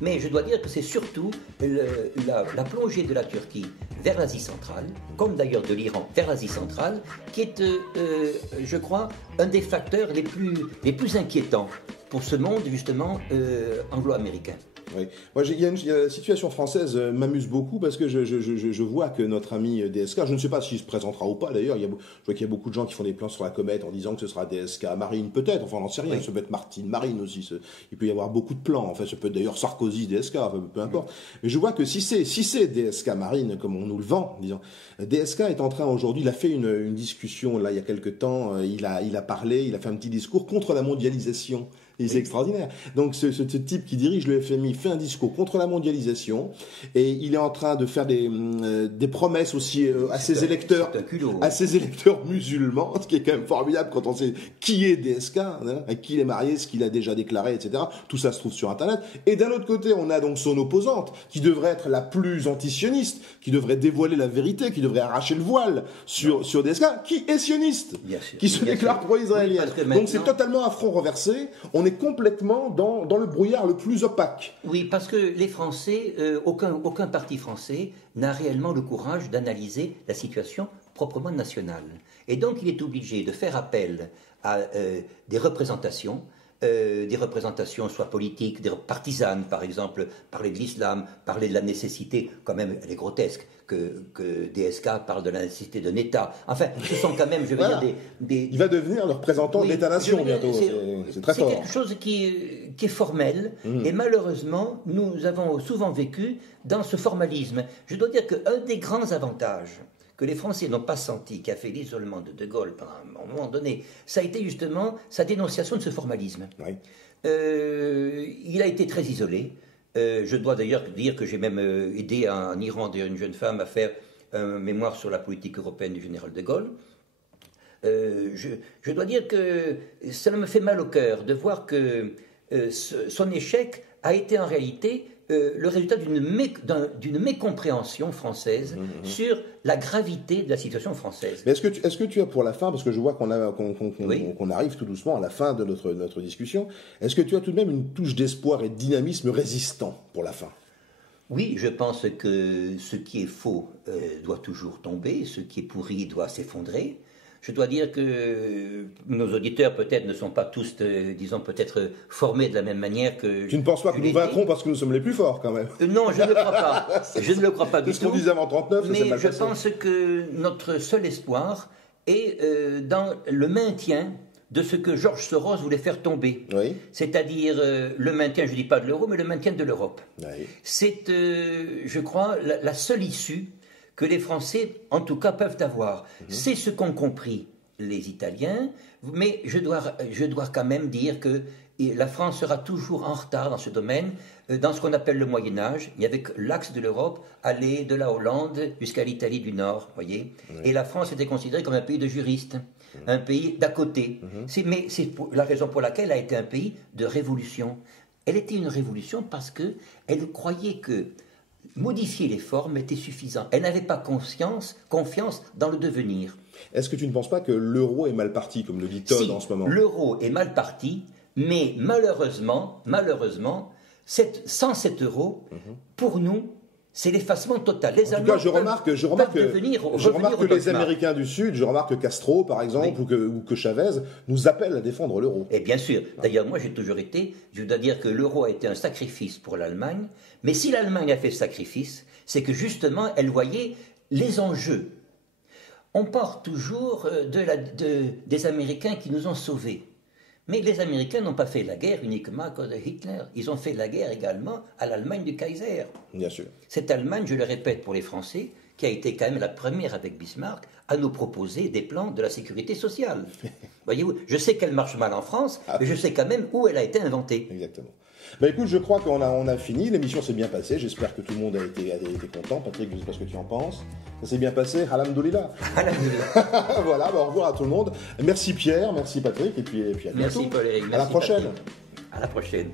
Mais je dois dire que c'est surtout la plongée de la Turquie vers l'Asie centrale, comme d'ailleurs de l'Iran vers l'Asie centrale, qui est, je crois, un des facteurs les plus inquiétants pour ce monde, justement, anglo-américain. Oui. Moi, la situation française m'amuse beaucoup parce que je vois que notre ami DSK, je ne sais pas s'il se présentera ou pas d'ailleurs, je vois qu'il y a beaucoup de gens qui font des plans sur la comète en disant que ce sera DSK Marine, peut-être, enfin on n'en sait rien, ça peut être Martine Marine aussi, il peut y avoir beaucoup de plans, enfin ça peut être d'ailleurs Sarkozy DSK, enfin, peu importe. Mais je vois que si c'est DSK Marine, comme on nous le vend, disons, DSK est en train aujourd'hui, il a fait une discussion là il y a quelque temps, il a parlé, il a fait un petit discours contre la mondialisation. Et c'est extraordinaire. Donc ce type qui dirige le FMI fait un discours contre la mondialisation et il est en train de faire des promesses aussi à ses électeurs musulmans, ce qui est quand même formidable quand on sait qui est DSK, hein, à qui il est marié, ce qu'il a déjà déclaré, etc. Tout ça se trouve sur Internet. Et d'un autre côté, on a donc son opposante qui devrait être la plus anti-sioniste, qui devrait dévoiler la vérité, qui devrait arracher le voile sur DSK, qui est sioniste, qui se déclare pro-israélien. Donc c'est totalement à front reversé. On est complètement dans le brouillard le plus opaque. Oui, parce que les Français, aucun parti français n'a réellement le courage d'analyser la situation proprement nationale. Et donc il est obligé de faire appel à des représentations soit politiques, des partisanes par exemple, parler de l'islam, parler de la nécessité, quand même elle est grotesque, que DSK parle de la nécessité d'un État. Enfin, ce sont quand même, je veux dire, des... Il va devenir le représentant de l'État-nation bientôt, c'est très fort. C'est quelque chose qui est formel, et malheureusement, nous avons souvent vécu dans ce formalisme. Je dois dire qu'un des grands avantages que les Français n'ont pas senti, qui a fait l'isolement de De Gaulle pendant un moment donné, ça a été justement sa dénonciation de ce formalisme. Oui. Il a été très isolé. Je dois d'ailleurs dire que j'ai même aidé en Iran une jeune femme à faire un mémoire sur la politique européenne du général de Gaulle. Je dois dire que ça me fait mal au cœur de voir que son échec a été en réalité le résultat d'une mécompréhension française sur la gravité de la situation française. Mais est-ce que tu as pour la fin, parce que je vois qu'on arrive tout doucement à la fin de notre discussion, est-ce que tu as tout de même une touche d'espoir et de dynamisme résistant pour la fin ? Oui, je pense que ce qui est faux doit toujours tomber, ce qui est pourri doit s'effondrer. Je dois dire que nos auditeurs peut-être ne sont pas tous, disons, peut-être formés de la même manière que... Tu ne penses pas que nous vaincrons parce que nous sommes les plus forts quand même? Non, je ne le crois pas. Je ne le crois pas du tout. C'est ce qu'on disait avant 39, mais je pense que notre seul espoir est dans le maintien de ce que Georges Soros voulait faire tomber. Oui. C'est-à-dire le maintien, je ne dis pas de l'euro, mais le maintien de l'Europe. Oui. C'est, je crois, la seule issue que les Français, en tout cas, peuvent avoir. C'est ce qu'ont compris les Italiens, mais je dois quand même dire que la France sera toujours en retard dans ce domaine, dans ce qu'on appelle le Moyen-Âge. Il y avait l'axe de l'Europe, aller de la Hollande jusqu'à l'Italie du Nord, voyez. Et la France était considérée comme un pays de juristes, un pays d'à côté. Mais c'est la raison pour laquelle elle a été un pays de révolution. Elle était une révolution parce qu'elle croyait que modifier les formes était suffisant. Elle n'avait pas confiance dans le devenir. Est-ce que tu ne penses pas que l'euro est mal parti, comme le dit Todd en ce moment? L'euro est mal parti, mais malheureusement, sans cet euro, pour nous, c'est l'effacement total. Les en tout cas, je remarque que les Américains du Sud, je remarque que Castro, par exemple, ou que Chavez, nous appellent à défendre l'euro. Et bien sûr. D'ailleurs, moi, j'ai toujours été, je dois dire que l'euro a été un sacrifice pour l'Allemagne, mais si l'Allemagne a fait ce sacrifice, c'est que justement, elle voyait les enjeux. On parle toujours des Américains qui nous ont sauvés. Mais les Américains n'ont pas fait la guerre uniquement à cause de Hitler. Ils ont fait la guerre également à l'Allemagne du Kaiser. Bien sûr. Cette Allemagne, je le répète pour les Français, qui a été quand même la première avec Bismarck à nous proposer des plans de la sécurité sociale. Voyez-vous, je sais qu'elle marche mal en France, mais je sais quand même où elle a été inventée. Exactement. Bah écoute, je crois qu'on a fini, l'émission s'est bien passée, j'espère que tout le monde a été content. Patrick, je ne sais pas ce que tu en penses. Ça s'est bien passé, alhamdoulilah. Alhamdoulilah. Voilà, bah au revoir à tout le monde. Merci Pierre, merci Patrick, et puis à bientôt. Merci Paul-Éric. À la prochaine. Patrick. À la prochaine.